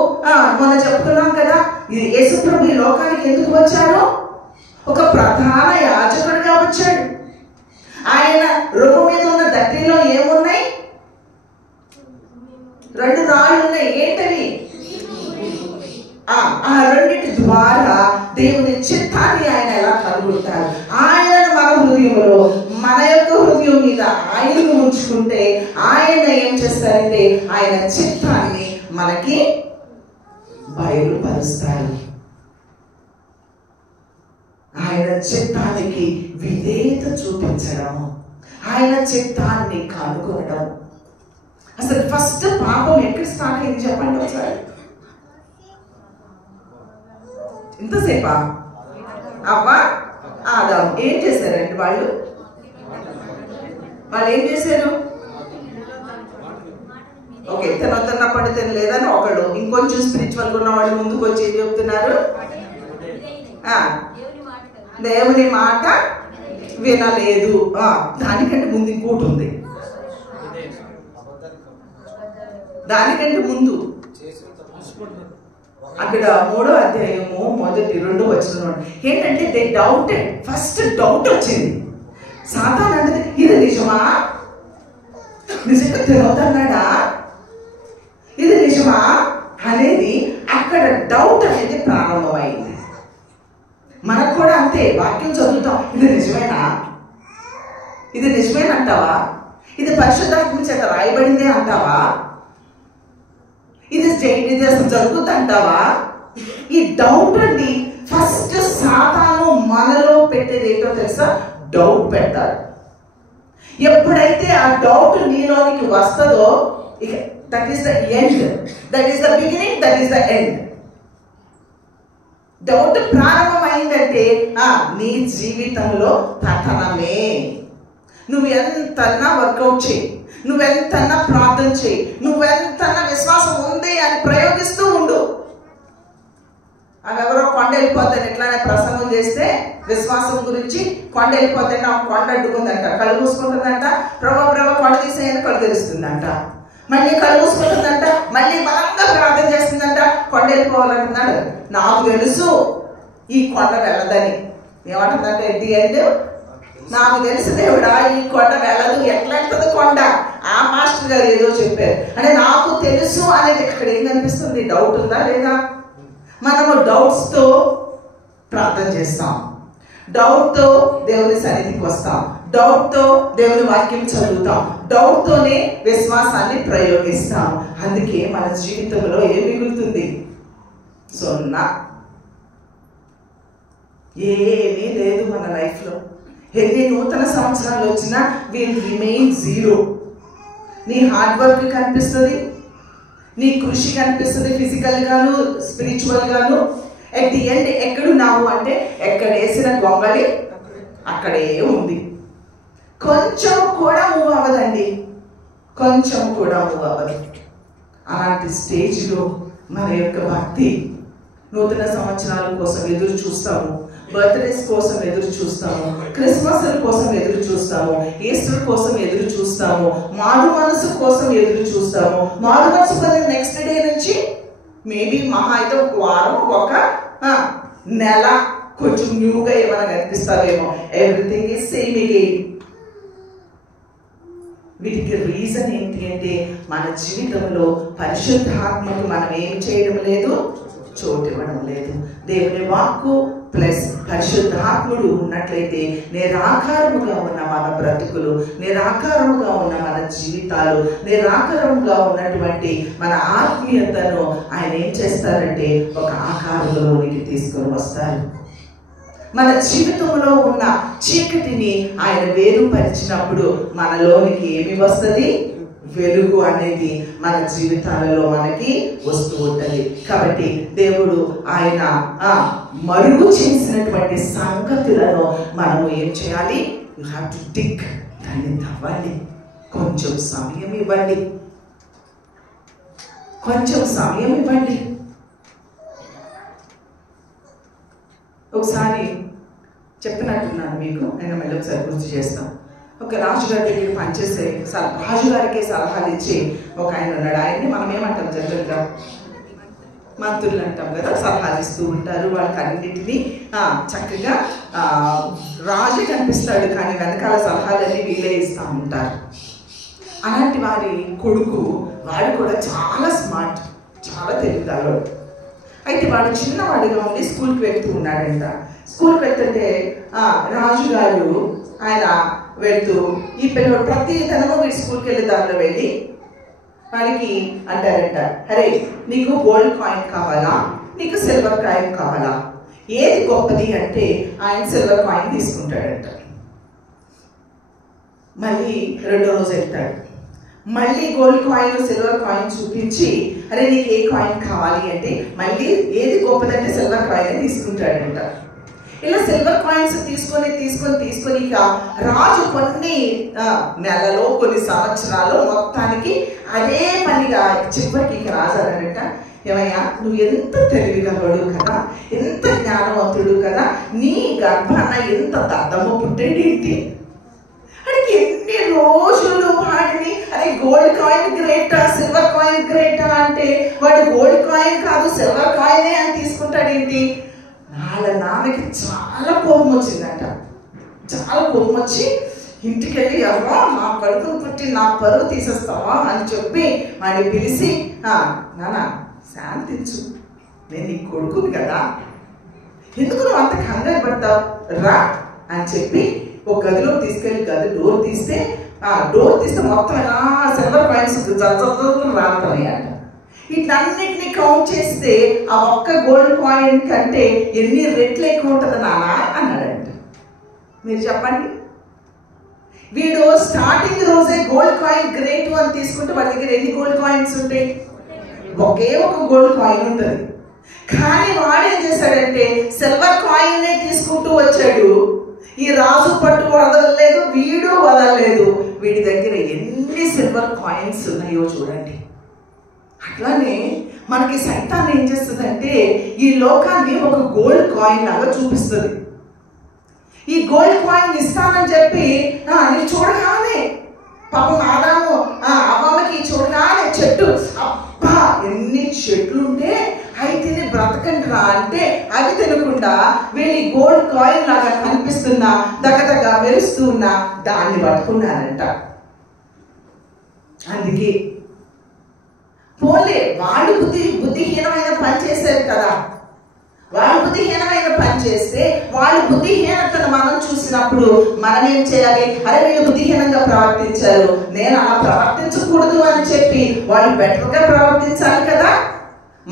మనం చెప్పుకున్నాం కదా, ఇది యేసుప్రభు ఈ లోకానికి ఎందుకు వచ్చాడో, ఒక ప్రధాన యాజకుడిగా వచ్చాడు. ఆయన రొమ్ము మీద ఉన్న దట్టిలో ఏమున్నాయి? 2 రాళ్ళు ఉన్నాయి. ఏంటవి? ఆ రెండింటి ద్వారా దేవుని చిత్తాన్ని ఆయన ఎలా కలుగుతారు. ఆయనను మన హృదయంలో, మన యొక్క హృదయం మీద ఆయనను ఉంచుకుంటే ఆయన ఏం చేస్తారంటే ఆయన చిత్తాన్ని మనకి బయలుపరుస్తారు. ఆయన చిత్తానికి విధేయత చూపించడం, ఆయన చిత్తాన్ని కనుగొనడం. అసలు ఫస్ట్ పాపం ఎక్కడ స్టార్ట్ అయింది చెప్పండి ఒకసారి. ఇంతసేపా? అవ్వ, ఆదాము ఏం చేశారండి? వాళ్ళు ఏం చేశారు? ఓకే, తిన్నప్పుడు తినలేదని ఒకళ్ళు, ఇంకొంచెం స్పిరిచువల్గా ఉన్న వాళ్ళు ముందుకు వచ్చి ఏం చెప్తున్నారు? దేవుని మాట వినలేదు. దానికంటే ముందు ఇంకోటి ఉంది. దానికంటే ముందు అక్కడ 3వ అధ్యాయము 1-2 వచనం ఏంటంటే దే డౌటెడ్. ఫస్ట్ డౌట్ వచ్చింది. సాతాను అంటే ఇది నిజమా? నిజంగా తినొద్దన్నాడా? ఇది నిజమా అనేది అక్కడ డౌట్ అనేది ప్రారంభమైంది. మనకు కూడా అంతే. వాక్యం చదువుతాం, ఇది నిజమేనా? ఇది నిజమేనంటావా? ఇది పరిశుద్ధాత్మ చేత రాయబడిందే అంటావా? ఇది అసలు జరుగుతుంది అంటావా? ఈ డౌట్ అండి ఫస్ట్ సాతాను మనలో పెట్టేది ఏంటో తెలుసా? డౌట్ పెడతాడు. ఎప్పుడైతే ఆ డౌట్ నీలోనికి వస్తుందో that is the end, that is the beginning, that is the end. Doubt ప్రారంభమైందంటే నీ జీవితంలో పతనమే. నువ్వు ఎంతన్నా వర్కౌట్ చేయి, నువ్వెంతన్నా ప్రార్థన చేయి, నువ్వెంతన్నా విశ్వాసం ఉంది అని ప్రయోగిస్తూ ఉండు. అవి ఎవరో కొండ వెళ్ళిపోతాను ఎట్లానే ప్రసంగం చేస్తే విశ్వాసం గురించి కొండ వెళ్ళిపోతాయంటే ఆ కొండ అడ్డుకుందంట, కళ్ళు మూసుకుంటుందంట, ప్రభా కొండ తీసేయని కళ్ళు తెరుస్తుందంట, మళ్ళీ కళ్ళు మూసుకుంటుందంట, మళ్ళీ బలంగా ప్రార్థన చేస్తుందంట, కొండ వెళ్ళిపోవాలంటున్నాడు. నాకు తెలుసు ఈ కొండ వెళ్ళదని. ఏమంటుందంటే ఎట్ ది ఎండ్, నాకు తెలుసు దేవుడా ఈ కొండ వెళ్ళదు, ఎట్లా వెళ్తుంది కొండ, ఆ మాస్టర్ గారు ఏదో చెప్పారు అంటే నాకు తెలుసు అనేది ఇక్కడ ఏం కనిపిస్తుంది? డౌట్ ఉందా లేదా? మనము డౌట్స్తో ప్రార్థన చేస్తాం, డౌట్తో దేవుని సన్నిధికి వస్తాం, డౌట్తో దేవుని వాక్యం చదువుతాం, డౌట్తోనే విశ్వాసాన్ని ప్రయోగిస్తాం. అందుకే మన జీవితంలో ఏం మిగులుతుంది? సున్నా. ఏమీ లేదు మన లైఫ్లో. ఎన్ని నూతన సంవత్సరాలు వచ్చినా విల్ రిమైన్ జీరో. నీ హార్డ్ వర్క్ కనిపిస్తుంది, నీ కృషి కనిపిస్తుంది, ఫిజికల్ గాను స్పిరిచువల్ గాను. ఎట్ ది ఎండ్ ఎక్కడున్నావు అంటే ఎక్కడ వేసిన గొంగళి అక్కడే ఉంది. కొంచెం కూడా మూవ్ అవ్వదండి, కొంచెం కూడా మూవ్ అవ్వదు. అలాంటి స్టేజ్లో మన యొక్క భక్తి, నూతన సంవత్సరాల కోసం ఎదురు చూస్తాము, బర్త్డేస్ కోసం ఎదురు చూస్తాము, క్రిస్మస్ కోసం ఎదురు చూస్తాము, ఈస్టర్ కోసం ఎదురు చూస్తాము, మారు మనసు కోసం ఎదురు చూస్తాము. మారు మనసు పొందిన నెక్స్ట్ డే నుంచి మేబీ మహా అయితే ఒక వారం, ఒక నెల కొంచెం న్యూగా ఏమైనా కనిపిస్తావేమో. Everything is same again. వీటికి రీజన్ ఏంటి అంటే మన జీవితంలో పరిశుద్ధాత్మకు మనం ఏం చేయడం లేదు, చోటు ఇవ్వడం లేదు. దేవుని వాక్కు ప్లస్ పరిశుద్ధాత్ముడు ఉన్నట్లయితే నిరాకారముగా ఉన్న మన బ్రతుకులు, నిరాకారముగా ఉన్న మన జీవితాలు, నిరాకారముగా ఉన్నటువంటి మన ఆత్మీయతను ఆయన ఏం చేస్తారంటే ఒక ఆకారంలోనికి తీసుకొని వస్తారు. మన జీవితంలో ఉన్న చీకటిని ఆయన వేరుపరిచినప్పుడు మనలోనికి ఏమి వస్తుంది? వెలుగు అనేది మన జీవితాలలో మనకి వస్తూ ఉంటుంది. కాబట్టి దేవుడు ఆయన మరుగు చేసినటువంటి సంగతులను మనము ఏం చేయాలి? యూ హ్యావ్ టు డిగ్, దాన్ని తవ్వాలి. కొంచెం సమయం ఇవ్వండి, కొంచెం సమయం ఇవ్వండి. ఒకసారి చెప్పినట్టున్నాను మీకు, నేను మళ్ళీ ఒకసారి గుర్తు చేస్తాను. ఒక రాజుగారి దగ్గర పనిచేసే రాజుగారికే సలహాలు ఇచ్చి ఒక ఆయన ఉన్నాడు. ఆయన్ని మనం ఏమంటాం జనరల్గా? మంత్రులు అంటాం కదా. సలహాలు ఇస్తూ ఉంటారు, వాళ్ళకి అన్నింటినీ చక్కగా రాజు కనిపిస్తాడు, కానీ వెనకాల సలహాలన్నీ వీళ్ళే ఇస్తూ ఉంటారు. అలాంటి వారి కొడుకు, వాడు కూడా చాలా స్మార్ట్, చాలా తెలివితేటలు. అయితే వాడు చిన్నవాడిగా ఉండి స్కూల్కి వెళ్తూ ఉన్నాడంట. స్కూల్కి వెళ్తుంటే రాజుగారు ఆయన వెళ్తూ ఈ పిల్లలు ప్రతి దినము వీడి స్కూల్కి వెళ్ళే దారిలో వెళ్ళి వాడికి అంటారంట, అరే నీకు గోల్డ్ కాయిన్ కావాలా, నీకు సిల్వర్ కాయిన్ కావాలా, ఏది గొప్పది అంటే ఆయన సిల్వర్ కాయిన్ తీసుకుంటాడంట. మళ్ళీ రెండో రోజు వెళ్తాడు, మళ్ళీ గోల్డ్ కాయిన్ సిల్వర్ కాయిన్ చూపించి అరే నీకు ఏ కాయిన్ కావాలి అంటే మళ్ళీ ఏది గొప్పదంటే సిల్వర్ కాయిన్ తీసుకుంటాడంట. ఇలా సిల్వర్ కాయిన్స్ తీసుకొని ఇక రాజు కొన్ని నెలలో, కొన్ని సంవత్సరాలు మొత్తానికి అదే పనిగా చివరికి ఇక రాజు అన్నాడంట, ఏమయ్యా నువ్వు ఎంత తెలివిగలవాడు కదా, ఎంత జ్ఞానవంతుడు కదా, నీ గర్భాన ఎంత దద్దమ్మ పుట్టేడేంటి? అడిగి ఎన్ని రోజులు వాడిని అరే గోల్డ్ కాయిన్ గ్రేటా, సిల్వర్ కాయిన్ గ్రేటా అంటే వాడు గోల్డ్ కాయిన్ కాదు సిల్వర్ కాయినే అని తీసుకుంటాడేంటి? వాళ్ళ నాన్నకి చాలా కోపం వచ్చిందంట. చాలా కోపం వచ్చి ఇంటికి వెళ్ళి ఎవరో నా కడుపును పుట్టి నా పరువు తీసేస్తావా అని చెప్పి వాడిని పిలిచి, నాన్న శాంతించు, నేను నీ కొడుకుని కదా, ఎందుకు నువ్వు అంత కంగారు పడతావు, రా అని చెప్పి ఒక గదిలో తీసుకెళ్ళి గది డోర్ తీస్తే మొత్తం ఎలా సిల్వర్ కాయిన్స్ రాలుతాయంట. వీటన్నిటిని కౌంట్ చేస్తే ఆ ఒక్క గోల్డ్ కాయిన్ కంటే ఎన్ని రెట్లు ఎక్కువ ఉంటుంది నాన్న అన్నాడంట. మీరు చెప్పండి. వీడు స్టార్టింగ్ రోజే గోల్డ్ కాయిన్ గ్రేట్ అని తీసుకుంటే వాడి దగ్గర ఎన్ని గోల్డ్ కాయిన్స్ ఉంటాయి? ఒకే ఒక గోల్డ్ కాయిన్ ఉంటుంది. కానీ వాడేం చేశాడంటే సిల్వర్ కాయిన్నే తీసుకుంటూ వచ్చాడు. ఈ రాజు పట్టు వదలలేదు, వీడు వదలలేదు. వీడి దగ్గర ఎన్ని సిల్వర్ కాయిన్స్ ఉన్నాయో చూడండి. అట్లానే మనకి సైతాన్ ఏం చేస్తుందంటే ఈ లోకాన్ని ఒక గోల్డ్ కాయిన్ లాగా చూపిస్తుంది. ఈ గోల్డ్ కాయిన్ ఇస్తానని చెప్పి నేను చూడగానే పాపం ఆదాము అవ్వకి చూడగానే చెట్టు, అబ్బా ఎన్ని చెట్లు ఉంటే అవి తిని బ్రతకండి రా అంటే అవి తినకుండా వీళ్ళు గోల్డ్ కాయిన్ లాగా కనిపిస్తున్నా దగ్గర మెరుస్తూ ఉన్నా దాన్ని పట్టుకున్నానంట. అందుకే పోలే వాళ్ళు బుద్ధిహీనమైన పని చేశారు కదా. వాళ్ళు బుద్ధిహీనమైన పని చేస్తే వాళ్ళ బుద్ధిహీనతను మనం చూసినప్పుడు మనం ఏం చేయాలి? అరే వీళ్ళు బుద్ధిహీనంగా ప్రవర్తించారు, నేను అలా ప్రవర్తించకూడదు అని చెప్పి వాళ్ళు బెటర్గా ప్రవర్తించాలి కదా.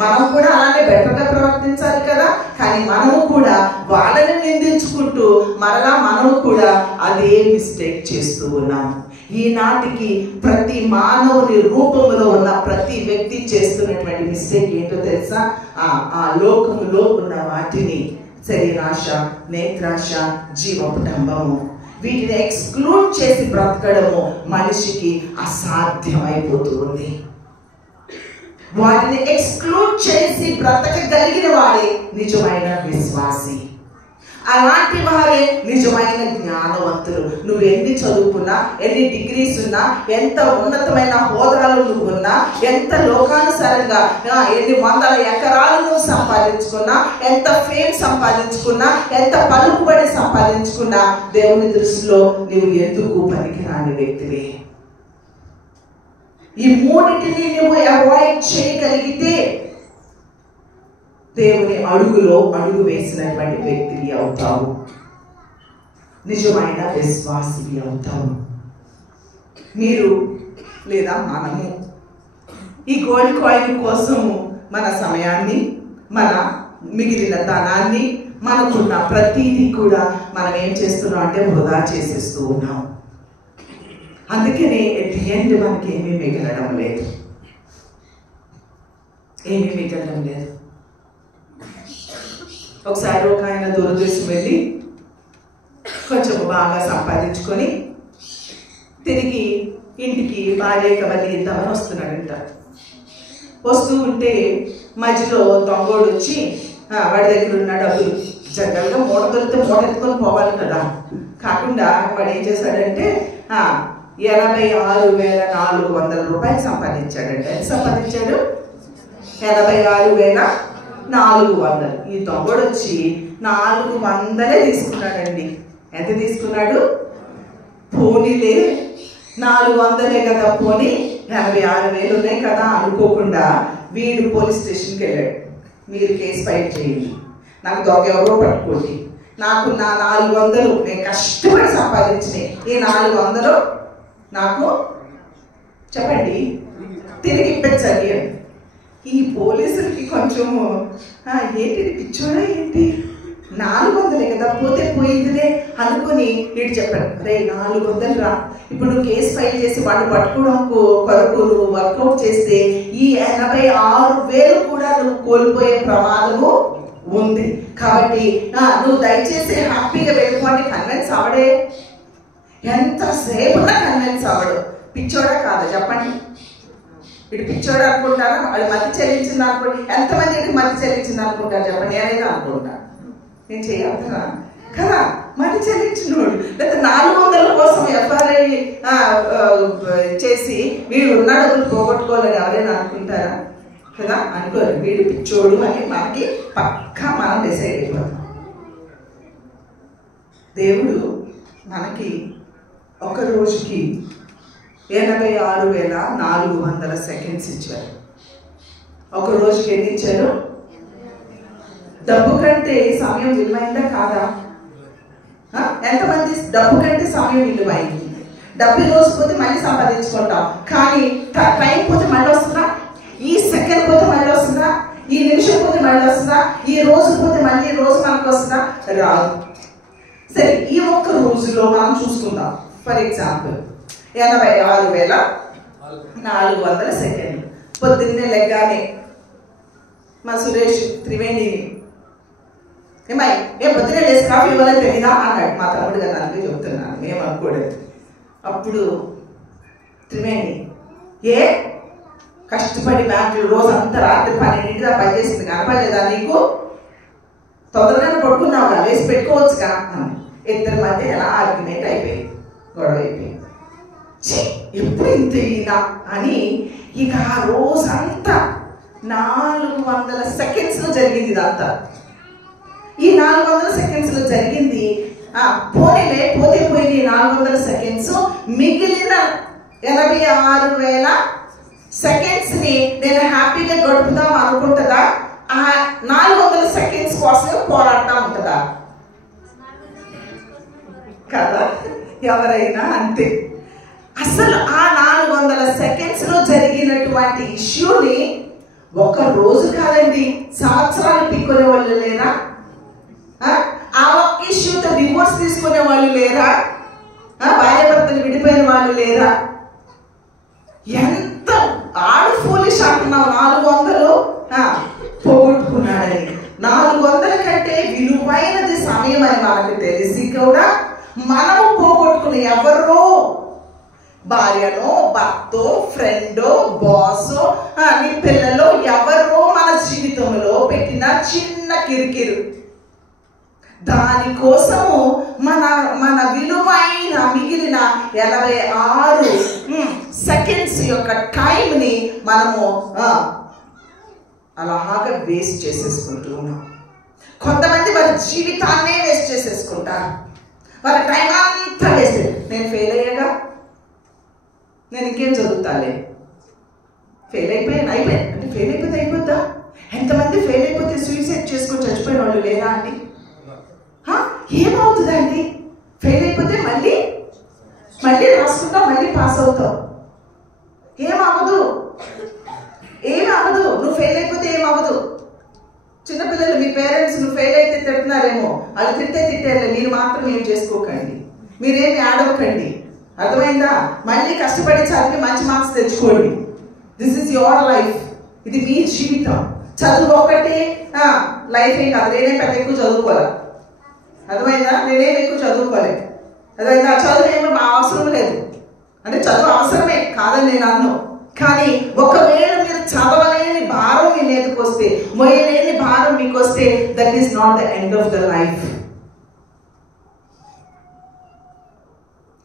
మనం కూడా అలానే బెటర్గా ప్రవర్తించాలి కదా. కానీ మనము కూడా వాళ్ళని నిందించుకుంటూ మరలా మనము కూడా అదే మిస్టేక్ చేస్తూ ఉన్నాము. ఈనాటికి ప్రతి మానవుని రూపంలో ఉన్న ప్రతి వ్యక్తి చేస్తున్నటువంటి మిస్టేక్ ఏంటో తెలుసా? ఆ లోకములో ఉన్న వాటిని శరీరాశ, నేత్రాశ, జీవపుటంబము, వీటిని ఎక్స్క్లూడ్ చేసి బ్రతకడము మనిషికి అసాధ్యమైపోతూ ఉంది. వాటిని ఎక్స్క్లూడ్ చేసి బ్రతకగలిగిన వాడే నిజమైన విశ్వాసి. అలాంటి వారే నిజమైన జ్ఞానవంతులు. నువ్వు ఎన్ని చదువుకున్నా, ఎన్ని డిగ్రీస్ ఉన్నా, ఎంత ఉన్నతమైన హోదాలు నువ్వు ఉన్నా, ఎంత లోకానుసారంగా ఎన్ని వందల ఎకరాలు నువ్వు సంపాదించుకున్నా, ఎంత ఫేమ్ సంపాదించుకున్నా, ఎంత పలుకుబడి సంపాదించుకున్నా, దేవుని దృష్టిలో నువ్వు ఎందుకు పనికిరాని వ్యక్తివే. ఈ మూడింటిని నువ్వు అవాయిడ్ చేయగలిగితే దేవుని అడుగులో అడుగు వేసినటువంటి వ్యక్తివి అవుతావు, నిజమైన విశ్వాసివి అవుతావు. మీరు లేదా మనము ఈ గోల్డ్ కాయిన్ కోసము మన సమయాన్ని, మన మిగిలిన ధనాన్ని, మనకున్న ప్రతిదీ కూడా మనం ఏం చేస్తున్నాం అంటే వృధా చేసేస్తూ ఉన్నాం. అందుకనే ఎట్ ది ఎండ్ మనకి ఏమీ మిగలడం లేదు, ఏమీ మిగలడం లేదు. ఒకసారి ఒక ఆయన దూరదేశం వెళ్ళి కొంచెం బాగా సంపాదించుకొని తిరిగి ఇంటికి భార్యకి అవన్నీ ఇద్దామని వస్తున్నాడంట. వస్తూ ఉంటే మధ్యలో దొంగోడు వచ్చి వాడి దగ్గర ఉన్న డబ్బులు, జనరల్గా మూట దొరికితే మూట ఎత్తుకొని పోవాలి కదా, కాకుండా వాడు ఏం చేశాడంటే 86,400 రూపాయలు సంపాదించాడంట. ఎంత సంపాదించాడు? 86,400. ఈ దొంగడు వచ్చి 400 తీసుకున్నాడండి. ఎంత తీసుకున్నాడు? పోనీలే 400 కదా, పోనీ 86,000 ఉన్నాయి కదా అనుకోకుండా వీడు పోలీస్ స్టేషన్కి వెళ్ళాడు. మీరు కేసు ఫైల్ చేయండి, నాకు దొంగ ఎవరో పట్టుకోండి, నాకు నా 400 నేను కష్టపడి సంపాదించినాయి, ఈ 400 నాకు చెప్పండి తిరిగి ఇప్పించాలి అని. ఈ పోలీసులకి కొంచెము ఏంటి పిచ్చోడా ఏంటి, 400 కదా పోతే పోయిందిలే అనుకుని వీడు చెప్పాడు, రే 400 రా, ఇప్పుడు నువ్వు కేసు ఫైల్ చేసి వాడిని పట్టుకోవడం కొరకు నువ్వు వర్కౌట్ చేస్తే ఈ 86,000 కూడా నువ్వు కోల్పోయే ప్రమాదము ఉంది. కాబట్టి నువ్వు దయచేసి హ్యాపీగా వెళ్ళిపోండి. కన్విన్స్ అవడే, ఎంతసేపు కన్విన్స్ అవడు. పిచ్చోడా కాదా చెప్పండి? ఇటు పిచ్చోడు అనుకుంటారా? వాళ్ళు మతి చెల్లించింది అనుకోండి. ఎంతమంది ఇటు మతి చెల్లించింది అనుకుంటారు చెప్పండి? నేనైతే అనుకుంటాను, నేను చేయగలుగుతానా కదా. మతి చెల్లించినోడు లేదా 400 కోసం ఎఫ్ఐఆర్ చేసి వీడు ఉన్న డబ్బులు పోగొట్టుకోవాలని ఎవరైనా అనుకుంటారా కదా? అనుకోరు. వీడు పిచ్చోడు అని మనకి పక్కా మనం డిసైడ్ అయిపోతాం. దేవుడు మనకి ఒక రోజుకి 86,400 సెకండ్స్ ఇచ్చారు. ఒక రోజుకి ఎన్ని ఇచ్చారు? డబ్బు కంటే సమయం విలువైందా కాదా? ఎంతమంది డబ్బు కంటే సమయం విలువైంది? డబ్బు రోజు పోతే మళ్ళీ సంపాదించుకుంటాం, కానీ టైం పోతే మళ్ళీ వస్తుందా? ఈ సెకండ్ పోతే మళ్ళీ వస్తుందా? ఈ నిమిషం పోతే మళ్ళీ వస్తుందా? ఈ రోజు పోతే మళ్ళీ రోజు మనకు వస్తుందా? రాదు. సరే, ఈ ఒక్క రోజులో మనం చూసుకుందాం. ఫర్ ఎగ్జాంపుల్ 86,400 సెకండ్లు. పొద్దున్నే లెగ్గానే మా సురేష్ త్రివేణి ఏమై పొద్దున్నే లేచి కాఫీ ఇవ్వాలని తెలీదా అన్నాడు. మా తమ్ముడు కదా అందుకే చెప్తున్నాను, ఏమనుకోలేదు. అప్పుడు త్రివేణి ఏ కష్టపడి బ్యాంకులు రోజంతా రాత్రి 12 దాకా పనిచేసింది, కనపడలేదా నీకు? తొందరగానే పడుకున్నావుగా, వేసి పెట్టుకోవచ్చుగా అని ఇద్దరి మధ్య ఎలా ఆర్గ్యుమెంట్ అయిపోయింది, గొడవ అయిపోయింది. ఎప్పుడు ఇంత ఇలా అని ఇక ఆ రోజంతా 400 సెకండ్స్లో జరిగింది ఇదంతా. ఈ 400 సెకండ్స్లో జరిగింది. పోనీలే, పోతే పోయింది 400 సెకండ్స్. మిగిలిన 86,000 సెకండ్స్ని నేను హ్యాపీగా గడుపుదాం అనుకుంటుందా? ఆ 400 సెకండ్స్ కోసం పోరాడుతూ ఉంటుందా? కదా, ఎవరైనా అంతే. అసలు ఆ 400 సెకండ్స్లో జరిగినటువంటి ఇష్యూని ఒక రోజు కాదండి, సంవత్సరాలు పీక్కునే వాళ్ళు లేరా? ఆ ఒక్క ఇష్యూతో డివోర్స్ తీసుకునే వాళ్ళు లేరా? భార్య భర్తలు విడిపోయిన వాళ్ళు లేరా? ఎంత ఆడు ఫూలిష్ అంటున్నావు, 400 పోగొట్టుకున్నాడని. 400 కంటే విలువైనది సమయం అని మనకు తెలిసి కూడా మనము పోగొట్టుకుని ఎవరో భార్యనో భర్తో ఫ్రెండో బాసో నీ పిల్లలో ఎవరో మన జీవితంలో పెట్టిన చిన్న కిరికిరు, దానికోసము మన విలువైన మిగిలిన 86 సెకండ్స్ యొక్క టైంని మనము అలాగా వేస్ట్ చేసేసుకుంటూ ఉన్నాం. కొంతమంది వారి జీవితాన్నే వేస్ట్ చేసేసుకుంటారు, వారి టైం అంతా వేస్ట్. నేను ఫెయిల్ అయ్యాగా, నేను ఇంకేం చదువుతాలే, ఫెయిల్ అయిపోయాను అంటే ఫెయిల్ అయిపోతే అయిపోద్దా? ఎంతమంది ఫెయిల్ అయిపోతే సూసైడ్ చేసుకొని చచ్చిపోయిన వాళ్ళు లేరా అండి? ఏమవుతుందండి? ఫెయిల్ అయిపోతే మళ్ళీ రాసుకుంటాం, మళ్ళీ పాస్ అవుతాం. ఏమవ్వదు. నువ్వు ఫెయిల్ అయిపోతే ఏమవ్వదు. చిన్నపిల్లలు మీ పేరెంట్స్ నువ్వు ఫెయిల్ అయితే తిడుతున్నారేమో, అది తిట్టేలే, మీరు మాత్రం ఏం చేసుకోకండి, మీరేమి ఆడవకండి, అర్థమైందా? మళ్ళీ కష్టపడి చదివి మంచి మార్క్స్ తెచ్చుకోండి. దిస్ ఈజ్ యువర్ లైఫ్, ఇది మీ జీవితం. చదువు ఒకటే లైఫ్ ఏం కాదు. నేనేం పెద్ద ఎక్కువ చదువుకోలే, అర్థమైందా? నేనేం ఎక్కువ చదువుకోలేదు, అర్థమైందా? చదువు ఏమో అవసరం లేదు అంటే చదువు అవసరమే కాదని నేను అన్నాను. కానీ ఒకవేళ మీరు చదవలేని భారం మీ మీదకి వస్తే, మొయ్యలేని భారం మీకు వస్తే, that is not the end of the life.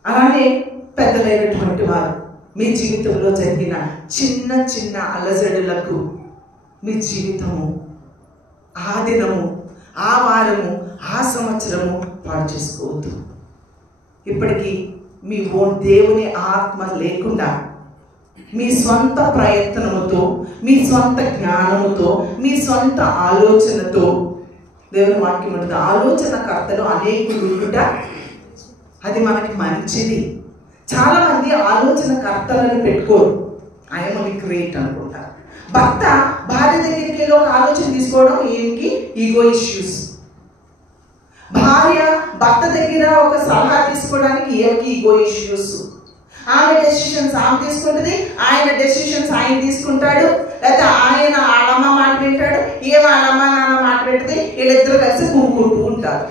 అలానే పెద్దలైనటువంటి వారు మీ జీవితంలో జరిగిన చిన్న చిన్న అలజడులకు మీ జీవితము, ఆ దినము, ఆ వారము, ఆ సంవత్సరము పాడు చేసుకోవద్దు. ఇప్పటికీ మీ దేవుని ఆత్మ లేకుండా మీ సొంత ప్రయత్నముతో, మీ సొంత జ్ఞానముతో, మీ సొంత ఆలోచనతో, దేవుని వాక్యం ఉంటుంది ఆలోచనకర్తలు అనేకులు ఉంట, అది మనకి మంచిది. చాలా మంది ఆలోచనకర్తలను పెట్టుకోరు, ఐఎమ్ ఓన్లీ గ్రేట్ అనుకుంటారు. భర్త భార్య దగ్గరికి వెళ్ళి ఒక ఆలోచన తీసుకోవడం ఏంటి? Ego issues. భార్య భర్త దగ్గర ఒక సలహా తీసుకోవడానికి ఏమిటి? Ego issues. ఆమె డెసిషన్స్ ఆమె తీసుకుంటుంది, ఆయన డెసిషన్స్ ఆయన తీసుకుంటాడు, లేకపోతే ఆయన వాళ్ళమ్మ మాట వింటాడు, ఏమో వాళ్ళమ్మ నాన్న మాట వింటుంది, వీళ్ళిద్దరు కలిసి కూడుకుంటూ ఉంటారు.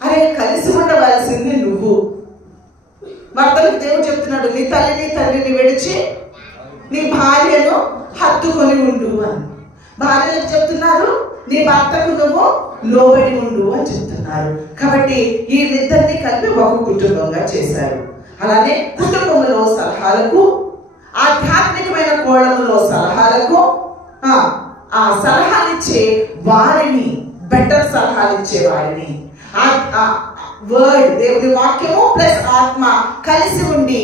అరే కలిసి ఉండవలసింది నువ్వు. భర్తలకు దేవుడు చెప్తున్నాడు, నీ తల్లిని తండ్రిని విడిచి నీ భార్యను హత్తుకొని ఉండు అని. భార్యలకు చెప్తున్నారు, నీ భర్తకు నువ్వు లోబడి ఉండు అని చెప్తున్నారు. కాబట్టి వీళ్ళిద్దరిని కలిపి ఒక కుటుంబంగా చేశారు. అలానే కుటుంబంలో సలహాలకు, ఆధ్యాత్మికమైన కోణంలో సలహాలకు, ఆ సలహాలు ఇచ్చే వారిని, బెటర్ సలహాలు ఇచ్చే వారిని, వర్డ్ దేవుని వాక్యము ప్లస్ ఆత్మ కలిసి ఉండి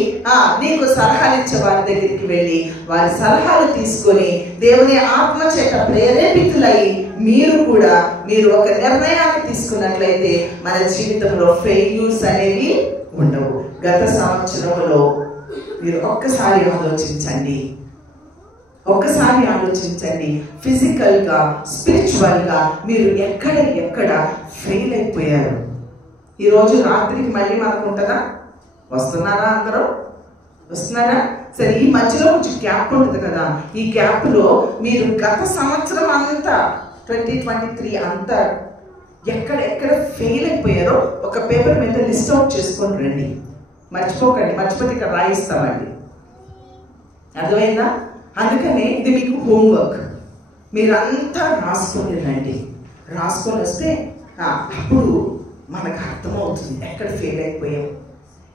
నీకు సలహాలు ఇచ్చే వారి దగ్గరికి వెళ్ళి వారి సలహాలు తీసుకొని దేవుని ఆత్మ చేత ప్రేరేపితులై మీరు ఒక నిర్ణయాన్ని తీసుకున్నట్లయితే మన జీవితంలో ఫెయిల్యూర్స్ అనేవి ఉండవు. గత సంవత్సరంలో మీరు ఒక్కసారి ఆలోచించండి, ఫిజికల్గా స్పిరిచువల్గా మీరు ఎక్కడ ఫెయిల్ అయిపోయారు. ఈరోజు రాత్రికి మళ్ళీ మనకు ఉంటుందా? వస్తున్నారా? అందరూ వస్తున్నారా? సరే, ఈ మధ్యలో కొంచెం గ్యాప్ ఉంటుంది కదా, ఈ గ్యాప్లో మీరు గత సంవత్సరం అంతా 2023 అంతా ఎక్కడ ఫెయిల్ అయిపోయారో ఒక పేపర్ మీద లిస్ట్ అవుట్ చేసుకొని రండి. మర్చిపోకండి, మర్చిపోతే ఇక్కడ రాయిస్తామండి. అర్థమైందా? అందుకనే ఇది మీకు హోంవర్క్. మీరంతా రాసుకొని రండి. రాసుకొని వస్తే అప్పుడు మనకు అర్థమవుతుంది ఎక్కడ ఫెయిల్ అయిపోయాము,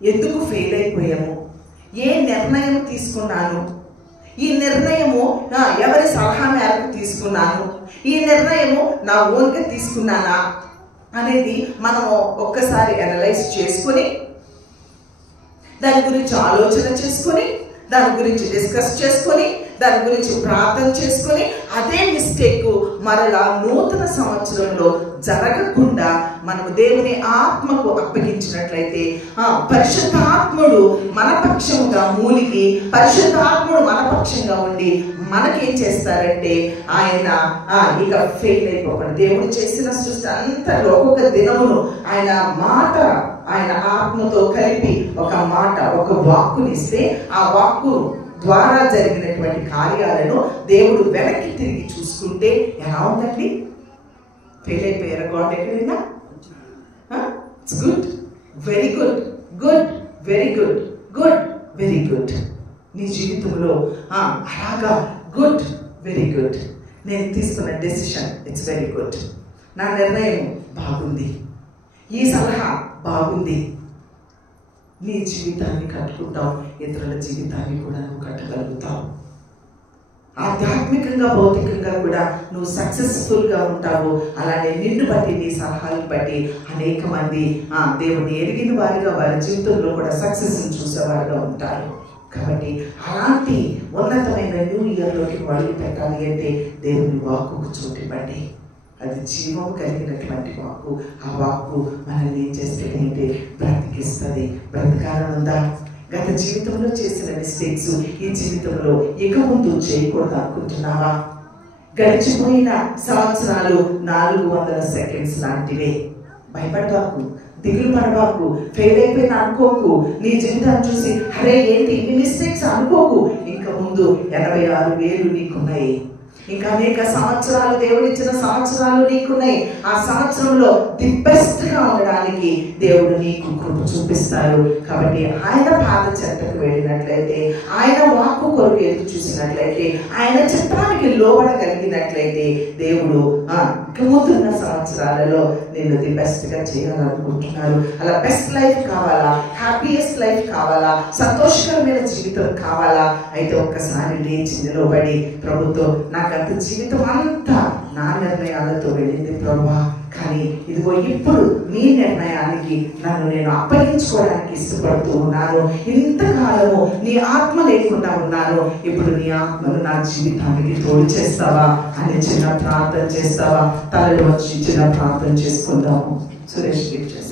ఎందుకు ఫెయిల్ అయిపోయాము, ఏ నిర్ణయం తీసుకున్నాను, ఈ నిర్ణయము ఎవరి సలహా మేరకు తీసుకున్నాను, ఈ నిర్ణయము నా ఓన్గా తీసుకున్నానా అనేది మనము ఒక్కసారి అనలైజ్ చేసుకొని దాని గురించి ఆలోచన చేసుకొని దాని గురించి డిస్కస్ చేసుకొని దాని గురించి ప్రార్థన చేసుకొని అదే మిస్టేక్ మరలా నూతన సంవత్సరంలో జరగకుండా మనము దేవుని ఆత్మకు అప్పగించినట్లయితే పరిశుద్ధాత్ముడు మన పక్షముగా మూలిగి పరిశుద్ధాత్ముడు మన పక్షంగా ఉండి మనకేం చేస్తారంటే ఆయన ఇక ఫెయిల్ అయిపోకండి. దేవుడు చేసిన సృష్టి అంతలో ఒక్కొక్క దినమును ఆయన మాట ఆయన ఆత్మతో కలిపి ఒక మాట ఒక వాక్కునిస్తే ఆ వాక్కు ద్వారా జరిగినటువంటి కార్యాలను దేవుడు వెనక్కి తిరిగి చూసుకుంటే ఎలా ఉందండి? ఫెయిల్ అయిపోయారా గాడ్ ఎక్కడైనా? It's good, very good, good, very good, good, very good. నీ జీవితంలో అలాగా గుడ్, వెరీ గుడ్. నేను తీసుకున్న డెసిషన్ ఇట్స్ వెరీ గుడ్. నా నిర్ణయం బాగుంది, ఈ సలహా బాగుంది. నీ జీవితాన్ని కట్టుకుంటావు, ఇతరుల జీవితాన్ని కూడా నువ్వు కట్టగలుగుతావు. ఆధ్యాత్మికంగా భౌతికంగా కూడా నువ్వు సక్సెస్ఫుల్గా ఉంటావు. అలానే నిన్ను బట్టి నీ సలహాలను బట్టి అనేక మంది దేవుని ఎరిగిన వారిగా వారి జీవితంలో కూడా సక్సెస్ని చూసేవారుగా ఉంటారు. కాబట్టి అలాంటి ఉన్నతమైన న్యూ ఇయర్లోకి అడుగు పెట్టాలి అంటే దేవుని వాక్కుకు చోటివ్వండి. అది జీవం కలిగినటువంటి వాక్కు. ఆ వాక్కు మనల్ని ఏం చేస్తే ఏంటి? బ్రతికిస్తుంది. బ్రతకాలని ఉందా? గత జీవితంలో చేసిన మిస్టేక్స్ ఈ జీవితంలో ఇక ముందు చేయకూడదు అనుకుంటున్నావా? గడిచిపోయిన సంవత్సరాలు 400 సెకండ్స్ లాంటివే. భయపడబాకు, దిగులు పడబాకు, ఫెయిల్ అయిపోయిన అనుకోకు. నీ జీవితాన్ని చూసి అరే ఏంటి ఇన్ని మిస్టేక్స్ అనుకోకు. ఇంకా ముందు 86,000 నీకున్నాయి. ఇంకా అనేక సంవత్సరాలు దేవుడిచ్చిన సంవత్సరాలు నీకున్నాయి. ఆ సంవత్సరంలో ది బెస్ట్ గా ఉండడానికి దేవుడు నీకు కృప చూపిస్తారు. కాబట్టి ఆయన పాద చెంతకు వెళ్ళినట్లయితే, ఆయన వాక్కు కొరకు ఎదురు చూసినట్లయితే, ఆయన చిత్రానికి లోబడగలిగినట్లయితే దేవుడు ముందున్న సంవత్సరాలలో నేను ది బెస్ట్ గా చేయాలనుకుంటున్నారు. అలా బెస్ట్ లైఫ్ కావాలా, హ్యాపీయెస్ట్ లైఫ్ కావాలా, సంతోషకరమైన జీవితం కావాలా? అయితే ఒక్కసారి లేచి నిలబడి ప్రభుతో నాకు అంత జీవితం అంతా నా నిర్ణయాలతో వెళ్ళింది ప్రభువా, కానీ ఇదిగో ఇప్పుడు నీ నిర్ణయానికి నన్ను నేను అప్పగించుకోవడానికి ఇష్టపడుతూ ఉన్నాను. ఇంతకాలము నీ ఆత్మ లేకుండా ఉన్నాను, ఇప్పుడు నీ ఆత్మను నా జీవితానికి తోడు చేస్తావా అని చిన్న ప్రార్థన చేస్తావా? తలలు వచ్చి చిన్న ప్రార్థన చేసుకుందాము. సురేష్ గిఫ్ట్ చేస్తాను.